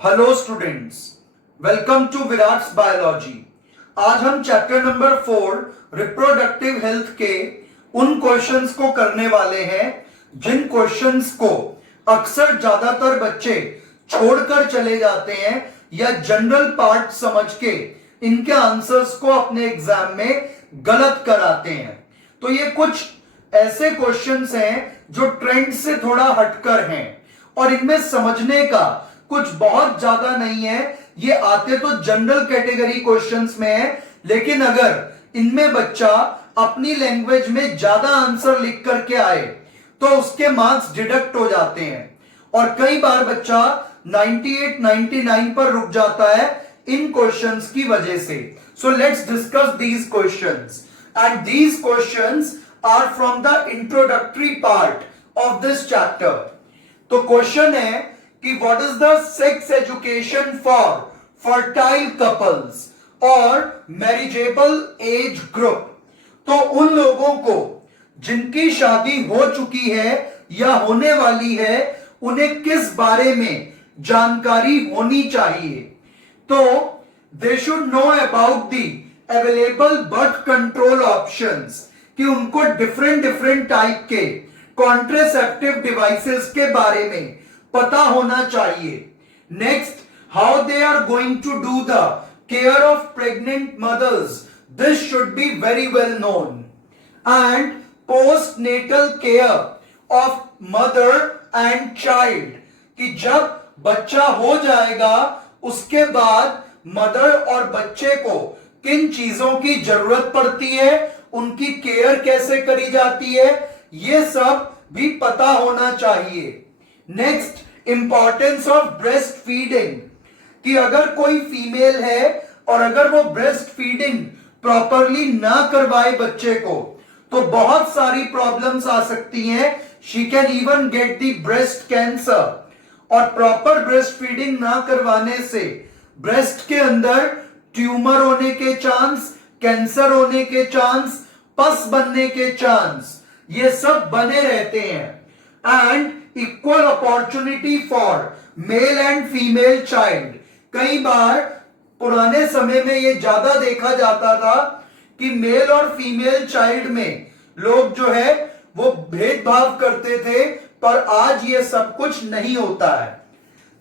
Hello students, welcome to Virat's biology. आज हम chapter number 4 reproductive health के उन क्वेश्चंस को करने वाले हैं जिन क्वेश्चंस को अक्सर ज्यादातर बच्चे छोड़कर चले जाते हैं या जनरल पार्ट समझ के इनके आंसर्स को अपने एग्जाम में गलत कराते हैं। तो ये कुछ ऐसे क्वेश्चंस हैं जो ट्रेंड से थोड़ा हटकर हैं और इनमें समझने का कुछ बहुत ज्यादा नहीं है। ये आते तो जनरल कैटेगरी क्वेश्चंस में है, लेकिन अगर इनमें बच्चा अपनी लैंग्वेज में ज्यादा आंसर लिख करके आए तो उसके मार्क्स डिडक्ट हो जाते हैं और कई बार बच्चा 98, 99 पर रुक जाता है इन क्वेश्चंस की वजह से। So let's discuss these questions and these questions are from the introductory part of this chapter. तो क्वेश्चन है कि what is the sex education for fertile couples और मैरिजेबल एज ग्रुप। तो उन लोगों को जिनकी शादी हो चुकी है या होने वाली है उन्हें किस बारे में जानकारी होनी चाहिए। तो they should know about the available birth control options, कि उनको डिफरेंट डिफरेंट टाइप के कॉन्ट्रासेप्टिव डिवाइसेस के बारे में पता होना चाहिए। Next, how they are going to do the care of pregnant mothers, this should be very well known. And post natal care of mother and child, कि जब बच्चा हो जाएगा उसके बाद मदर और बच्चे को किन चीजों की जरूरत पड़ती है, उनकी केयर कैसे करी जाती है, ये सब भी पता होना चाहिए। Next, importance of breast feeding, कि अगर कोई फीमेल है और अगर वो ब्रेस्ट फीडिंग प्रॉपरली ना करवाए बच्चे को तो बहुत सारी प्रॉब्लम्स आ सकती हैं। She can even get the breast cancer. और प्रॉपर ब्रेस्ट फीडिंग ना करवाने से ब्रेस्ट के अंदर ट्यूमर होने के चांस, कैंसर होने के चांस, पस बनने के चांस, ये सब बने रहते हैं। And equal opportunity for male and female child, कई बार पुराने समय में ये ज्यादा देखा जाता था कि मेल और फीमेल चाइल्ड में लोग जो है वो भेदभाव करते थे, पर आज ये सब कुछ नहीं होता है।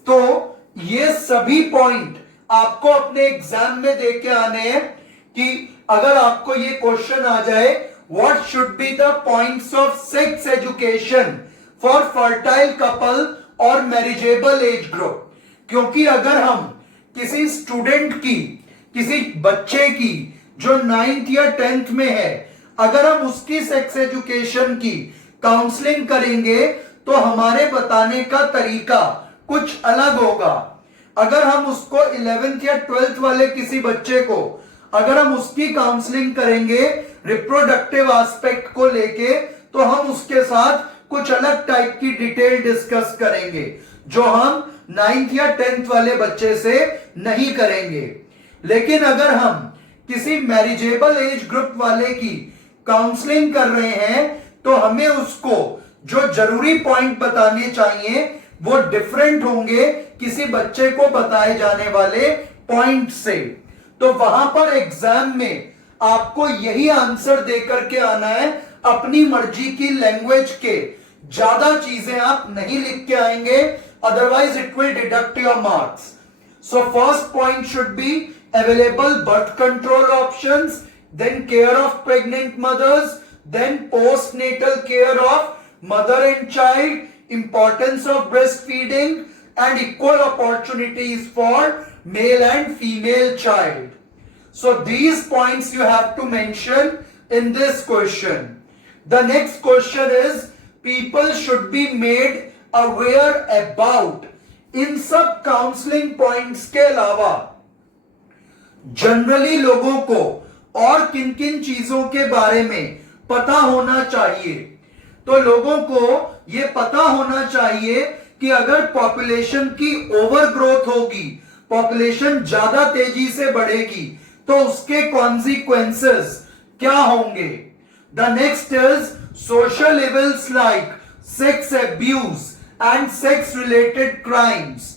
तो ये सभी पॉइंट आपको अपने एग्जाम में देख के आने हैं कि अगर आपको ये क्वेश्चन आ जाए, what should be the points of sex education for fertile couple और मैरिजेबल एज ग्रुप। क्योंकि अगर हम किसी स्टूडेंट की, किसी बच्चे की जो 9th या 10th में है, अगर हम उसकी सेक्स एजुकेशन की काउंसलिंग करेंगे तो हमारे बताने का तरीका कुछ अलग होगा। अगर हम उसको 11th या 12th वाले किसी बच्चे को अगर हम उसकी काउंसलिंग करेंगे रिप्रोडक्टिव एस्पेक्ट को लेके, तो हम उसके साथ कुछ अलग टाइप की डिटेल डिस्कस करेंगे जो हम 9th या 10th वाले बच्चे से नहीं करेंगे। लेकिन अगर हम किसी मैरिजेबल एज ग्रुप वाले की काउंसलिंग कर रहे हैं तो हमें उसको जो जरूरी पॉइंट बताने चाहिए वो डिफरेंट होंगे किसी बच्चे को बताए जाने वाले पॉइंट से। तो वहां पर एग्जाम में आपको यही आंसर देकर के आना है। अपनी मर्जी की लैंग्वेज के ज्यादा चीजें आप नहीं लिख के आएंगे, otherwise it will deduct your marks. So first point should be available birth control options, then care of pregnant mothers, then postnatal care of mother and child, importance of breastfeeding and equal opportunities for male and female child. So these points you have to mention in this question. The next question is, people should be made aware about, इन सब counselling points के अलावा generally लोगों को और किन किन चीजों के बारे में पता होना चाहिए। तो लोगों को यह पता होना चाहिए कि अगर पॉपुलेशन की ओवर ग्रोथ होगी, पॉपुलेशन ज्यादा तेजी से बढ़ेगी, तो उसके कॉन्सिक्वेंसेस क्या होंगे। The next is social evils like sex abuse and sex related crimes,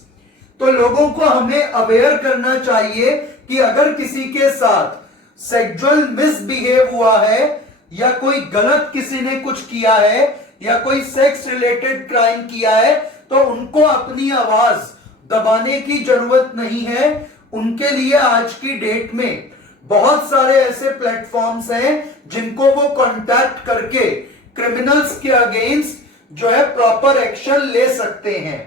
तो लोगों को हमें अवेयर करना चाहिए कि अगर किसी के साथ सेक्सुअल मिसबिहेव हुआ है या कोई गलत किसी ने कुछ किया है या कोई सेक्स रिलेटेड क्राइम किया है तो उनको अपनी आवाज दबाने की जरूरत नहीं है। उनके लिए आज की डेट में बहुत सारे ऐसे प्लेटफॉर्म्स हैं जिनको वो कांटेक्ट करके क्रिमिनल्स के अगेंस्ट जो है प्रॉपर एक्शन ले सकते हैं।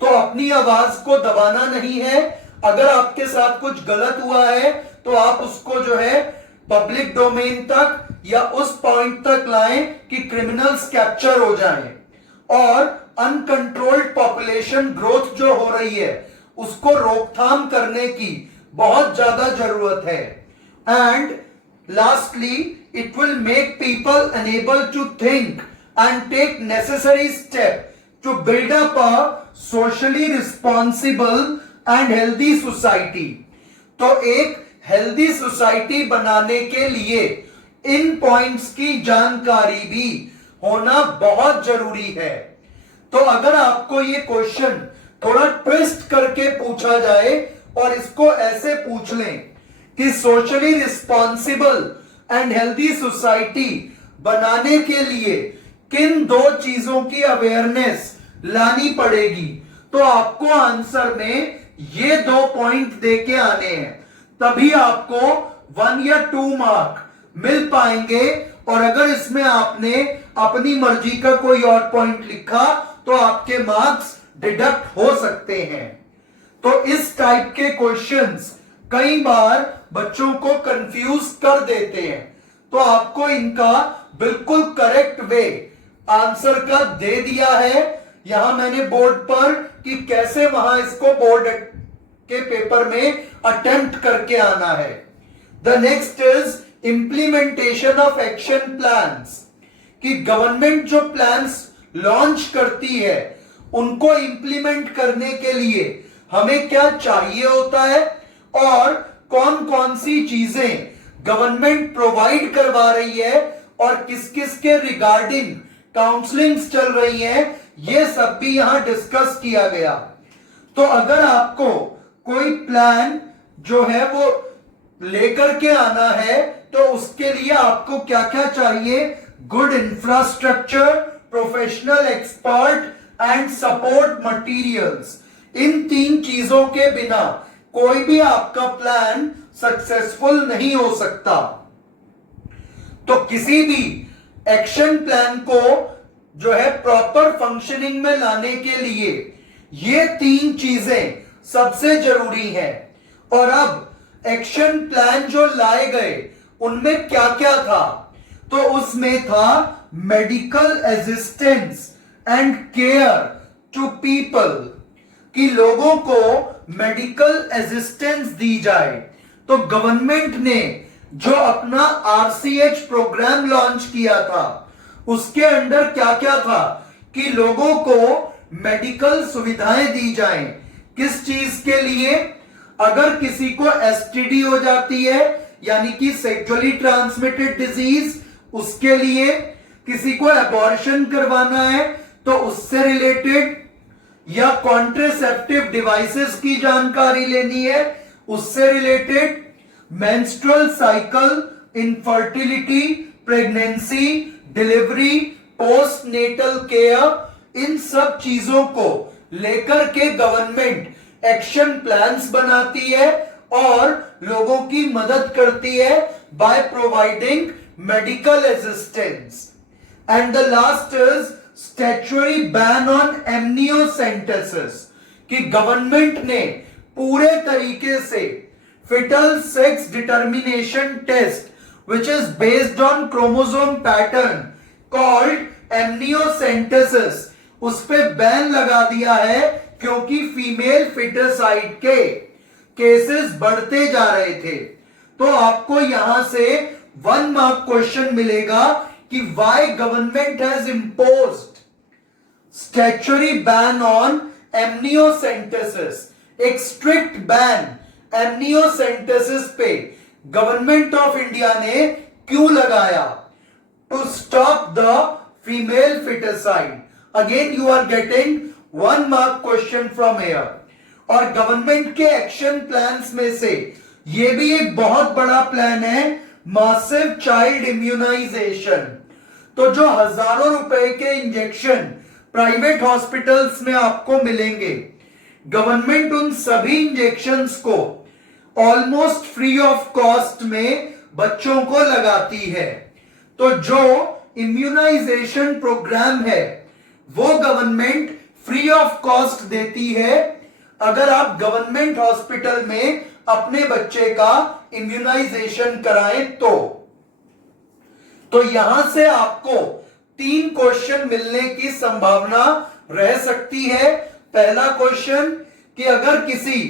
तो अपनी आवाज को दबाना नहीं है। अगर आपके साथ कुछ गलत हुआ है तो आप उसको जो है पब्लिक डोमेन तक या उस पॉइंट तक लाएं कि क्रिमिनल्स कैप्चर हो जाएं। और अनकंट्रोल्ड पॉपुलेशन ग्रोथ जो हो रही है उसको रोकथाम करने की बहुत ज्यादा जरूरत है। And lastly it will make people enable to think and take necessary step to build up a socially responsible and healthy society। तो एक हेल्दी सोसाइटी बनाने के लिए इन पॉइंट्स की जानकारी भी होना बहुत जरूरी है। तो अगर आपको ये क्वेश्चन थोड़ा ट्विस्ट करके पूछा जाए और इसको ऐसे पूछ लें कि socially responsible and healthy society बनाने के लिए किन दो चीजों की अवेयरनेस लानी पड़ेगी, तो आपको आंसर में ये 2 पॉइंट देके आने हैं, तभी आपको 1 या 2 मार्क मिल पाएंगे। और अगर इसमें आपने अपनी मर्जी का कोई और पॉइंट लिखा तो आपके मार्क्स डिडक्ट हो सकते हैं। तो इस टाइप के क्वेश्चंस कई बार बच्चों को कंफ्यूज कर देते हैं, तो आपको इनका बिल्कुल करेक्ट वे आंसर का दे दिया है यहां मैंने बोर्ड पर कि कैसे वहां इसको बोर्ड के पेपर में अटेम्प्ट करके आना है। The next is implementation of action plans, कि गवर्नमेंट जो प्लान्स लॉन्च करती है उनको इंप्लीमेंट करने के लिए हमें क्या चाहिए होता है और कौन कौन सी चीजें गवर्नमेंट प्रोवाइड करवा रही है और किस किस के रिगार्डिंग काउंसलिंग्स चल रही हैं, ये सब भी यहां डिस्कस किया गया। तो अगर आपको कोई प्लान जो है वो लेकर के आना है तो उसके लिए आपको क्या क्या चाहिए? Good infrastructure, professional expert and support materials. इन 3 चीजों के बिना कोई भी आपका प्लान सक्सेसफुल नहीं हो सकता। तो किसी भी एक्शन प्लान को जो है प्रॉपर फंक्शनिंग में लाने के लिए ये 3 चीजें सबसे जरूरी है। और अब एक्शन प्लान जो लाए गए उनमें क्या क्या था? तो उसमें था medical assistance and care to people, कि लोगों को मेडिकल असिस्टेंस दी जाए। तो गवर्नमेंट ने जो अपना आरसीएच प्रोग्राम लॉन्च किया था उसके अंडर क्या क्या था कि लोगों को मेडिकल सुविधाएं दी जाएं। किस चीज के लिए? अगर किसी को एसटीडी हो जाती है यानी कि सेक्सुअली ट्रांसमिटेड डिजीज, उसके लिए किसी को एबॉर्शन करवाना है तो उससे रिलेटेड, या कॉन्ट्रासेप्टिव डिवाइसेस की जानकारी लेनी है उससे related, menstrual cycle, infertility, pregnancy, delivery, post natal care, इन सब चीजों को लेकर के गवर्नमेंट एक्शन प्लान्स बनाती है और लोगों की मदद करती है by providing medical assistance. And the last is statutory ban on amniocentesis, कि गवर्नमेंट ने पूरे तरीके से fetal sex determination test which is based on chromosome pattern called amniocentesis, उस पे बैन लगा दिया है क्योंकि फीमेल फिटसाइड के केसेस बढ़ते जा रहे थे। तो आपको यहां से 1 मार्क क्वेश्चन मिलेगा कि why government has imposed statutory ban on amniocentesis, एक स्ट्रिक्ट बैन एमनियोसेंटेसिस पे गवर्नमेंट ऑफ इंडिया ने क्यों लगाया? To stop the female foeticide. Again you are getting 1 mark question from here. और गवर्नमेंट के एक्शन प्लान्स में से ये भी एक बहुत बड़ा प्लान है, मासिव चाइल्ड इम्यूनाइजेशन। तो जो हजारों रुपए के इंजेक्शन प्राइवेट हॉस्पिटल्स में आपको मिलेंगे, गवर्नमेंट उन सभी इंजेक्शंस को ऑलमोस्ट फ्री ऑफ कॉस्ट में बच्चों को लगाती है। तो जो इम्यूनाइजेशन प्रोग्राम है वो गवर्नमेंट फ्री ऑफ कॉस्ट देती है अगर आप गवर्नमेंट हॉस्पिटल में अपने बच्चे का इम्यूनाइजेशन कराएं तो यहां से आपको 3 क्वेश्चन मिलने की संभावना रह सकती है। पहला क्वेश्चन कि अगर किसी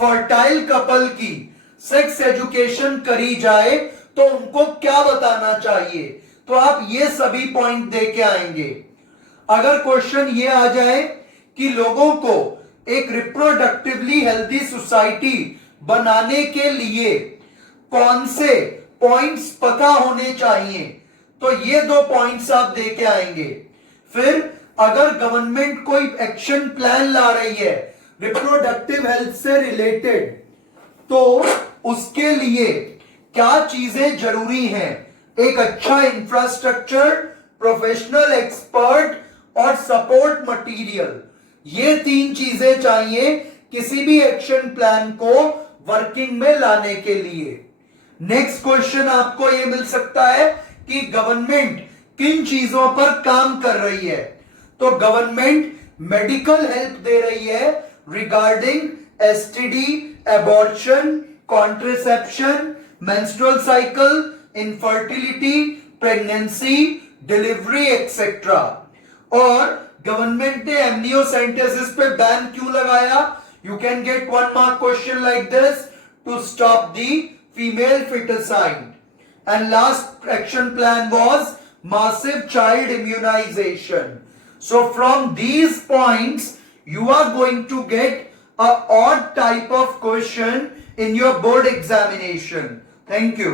फर्टाइल कपल की सेक्स एजुकेशन करी जाए तो उनको क्या बताना चाहिए, तो आप ये सभी पॉइंट दे के आएंगे। अगर क्वेश्चन ये आ जाए कि लोगों को एक रिप्रोडक्टिवली हेल्दी सोसाइटी बनाने के लिए कौन से पॉइंट्स पता होने चाहिए, तो ये 2 पॉइंट्स आप दे के आएंगे। फिर अगर गवर्नमेंट कोई एक्शन प्लान ला रही है रिप्रोडक्टिव हेल्थ से रिलेटेड, तो उसके लिए क्या चीजें जरूरी हैं, एक अच्छा इंफ्रास्ट्रक्चर, प्रोफेशनल एक्सपर्ट और सपोर्ट मटेरियल, ये 3 चीजें चाहिए किसी भी एक्शन प्लान को वर्किंग में लाने के लिए। नेक्स्ट क्वेश्चन आपको यह मिल सकता है कि गवर्नमेंट किन चीजों पर काम कर रही है, तो गवर्नमेंट मेडिकल हेल्प दे रही है regarding STD, abortion, contraception, menstrual cycle, infertility, pregnancy, delivery etcetera. और गवर्नमेंट ने एमनियोसेंटेसिस पे बैन क्यों लगाया? You can get 1 mark question like this, to stop the female foeticide. And last action plan was massive child immunization. So from these points, you are going to get a odd type of question in your board examination. Thank you.